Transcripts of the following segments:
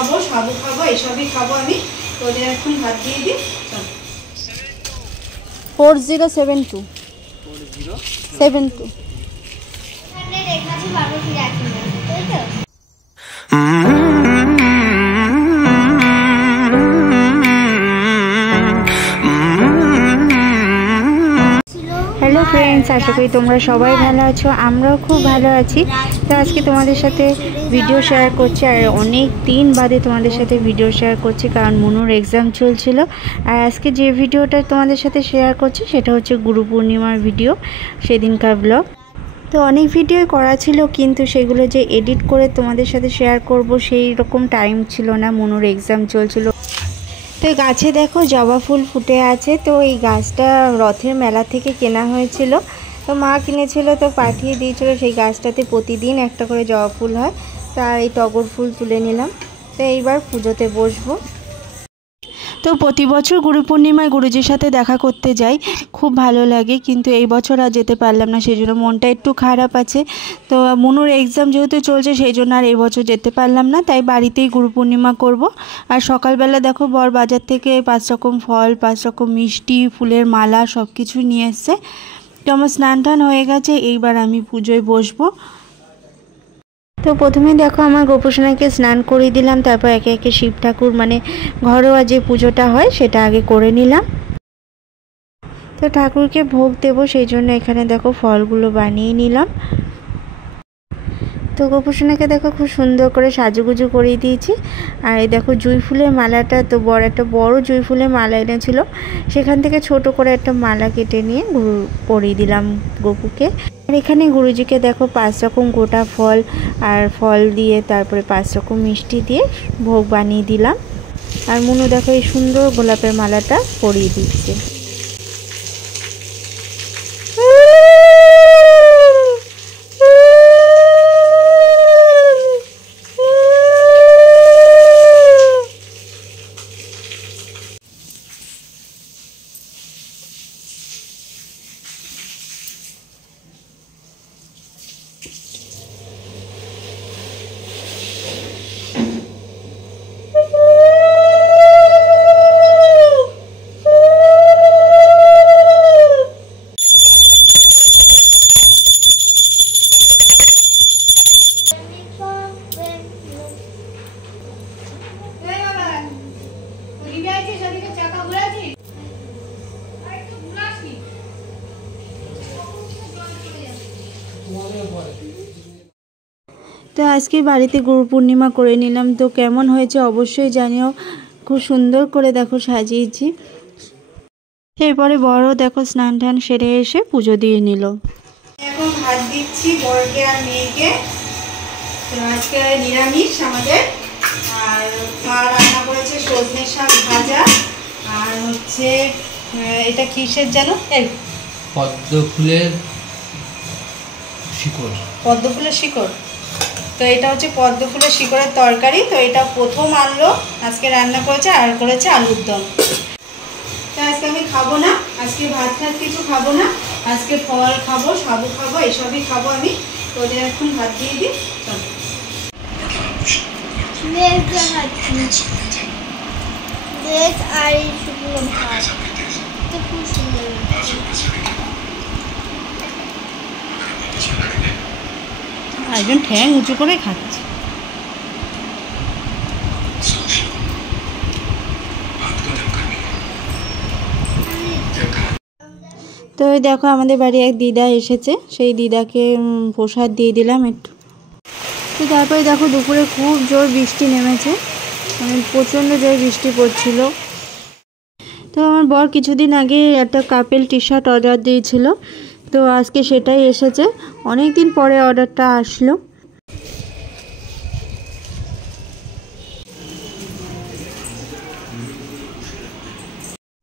খাবো, সাবু খাবো, এসবই খাবো আমি। তোদের এখন ভাত দিয়ে দিই। 4072 72 হ্যালো ফ্রেন্ডস, আশা করি তোমরা সবাই ভালো আছো। আমরাও খুব ভালো আছি। তো আজকে তোমাদের সাথে ভিডিও শেয়ার করছি, আর অনেক দিন বাদে তোমাদের সাথে ভিডিও শেয়ার করছি, কারণ মনুর এক্সাম চলছিল। আর আজকে যে ভিডিওটা তোমাদের সাথে শেয়ার করছি সেটা হচ্ছে গুরু পূর্ণিমার ভিডিও, সেদিনকার ব্লগ। তো অনেক ভিডিও করা ছিল, কিন্তু সেগুলো যে এডিট করে তোমাদের সাথে শেয়ার করব সেই রকম টাইম ছিল না, মনুর এক্সাম চলছিল। তো গাছে দেখো জবা ফুল ফুটে আছে। তো এই গাছটা রথের মেলা থেকে কেনা হয়েছিল, তো মা কিনেছিল, তো পাঠিয়ে দিয়েছিল। সেই গাছটাতে প্রতিদিন একটা করে জবা ফুল হয়। তার এই টগর ফুল তুলে নিলাম। তো এইবার পুজোতে বসবো। তো প্রতি বছর গুরু পূর্ণিমায় গুরুজির সাথে দেখা করতে যাই, খুব ভালো লাগে, কিন্তু এই বছর আর যেতে পারলাম না, সেই জন্য মনটা একটু খারাপ আছে। তো মনুর এক্সাম যেহেতু চলছে সেই জন্য আর এই বছর যেতে পারলাম না, তাই বাড়িতেই গুরু পূর্ণিমা করব। আর সকালবেলা দেখো বর বাজার থেকে 5 রকম ফল, 5 রকম মিষ্টি, ফুলের মালা সব কিছু নিয়ে এসছে। তো আমার স্নান টান হয়ে গেছে, এইবার আমি পুজোয় বসবো। তো প্রথমে দেখো আমার গোপোষণাকে স্নান করিয়ে দিলাম, তারপর একে একে শিব ঠাকুর মানে ঘরোয়া যে পুজোটা হয় সেটা আগে করে নিলাম। তো ঠাকুরকে ভোগ দেবো, সেই জন্য এখানে দেখো ফলগুলো বানিয়ে নিলাম। তো গোপোষণাকে দেখো খুব সুন্দর করে সাজুগুজু করিয়ে দিয়েছি। আর এই দেখো জুঁই ফুলের মালাটা, তো একটা বড় জুঁই ফুলের মালা এনেছিল, সেখান থেকে ছোট করে একটা মালা কেটে নিয়ে পরিয়ে দিলাম গপুকে। আর এখানে গুরুজিকে দেখো 5 রকম গোটা ফল আর ফল দিয়ে, তারপরে 5 রকম মিষ্টি দিয়ে ভোগ বানিয়ে দিলাম। আর মনু দেখো এই সুন্দর গোলাপের মালাটা পরিয়ে দিচ্ছে। তো আজকে বাড়িতে গুরু পূর্ণিমা করে নিলাম। তো কেমন হয়েছে অবশ্যই জানিও। খুব সুন্দর করে দেখো সাজিয়েছি। এরপরে বড় দেখো স্নান টান সেরে এসে পুজো দিয়ে নিল। এখন ভাত দিচ্ছি বরকে আর মেয়েকে। তো আজকে নিরামিষ আমাদের। আর মা রান্না করেছে সজনে শাক ভাজা, আর হচ্ছে এটা কিসের জানো, পদ্ম ফুলের শিকড়। পদ্ম ফুলের শিকড়। তো এটা হচ্ছে পদ্ম ফুলের শিকড়ের তরকারি। তো এটা প্রথম আনলো, আজকে রান্না করেছে, আর করেছে আলুর দম। তো আজকে আমি খাবো না, আজকে ভাত ঠাত কিছু খাবো না, আজকে ফল খাবো, সাবু খাবো, এসবই খাবো আমি। তোদের এখন ভাত দিয়ে দিই। একজন ঠ্যাং উঁচু করে খাচ্ছে। তো দেখো আমাদের বাড়ি এক দিদা এসেছে, সেই দিদাকে প্রসাদ দিয়ে দিলাম একটু। তো তারপরে দেখো দুপুরে খুব জোর বৃষ্টি নেমেছে, মানে প্রচণ্ড জোর বৃষ্টি পড়ছিল। তো আমার বর কিছুদিন আগে একটা কাপেল টি শার্ট অর্ডার দিয়েছিল, তো আজকে সেটাই এসেছে। অনেক দিন পরে অর্ডারটা আসলো।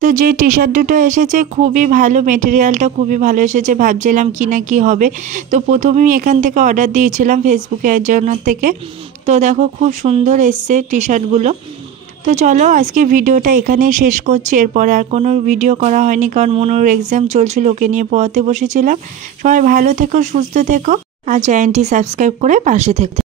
তো যে টি শার্ট দুটো এসেছে খুবই ভালো, মেটেরিয়ালটা খুবই ভালো এসেছে। ভাবছিলাম কি না কি হবে। তো প্রথমেই এখান থেকে অর্ডার দিয়েছিলাম ফেসবুকে একজনের থেকে। তো দেখো খুব সুন্দর এসছে টি শার্টগুলো। তো চলো আজকে ভিডিওটা এখানেই শেষ করছি। এরপরে আর কোনো ভিডিও করা হয়নি, কারণ মনুর এক্সাম চলছিল, ওকে নিয়ে পড়াতে বসেছিলাম। সবাই ভালো থেকো, সুস্থ থেকো, আর চ্যানেলটি সাবস্ক্রাইব করে পাশে থেকো।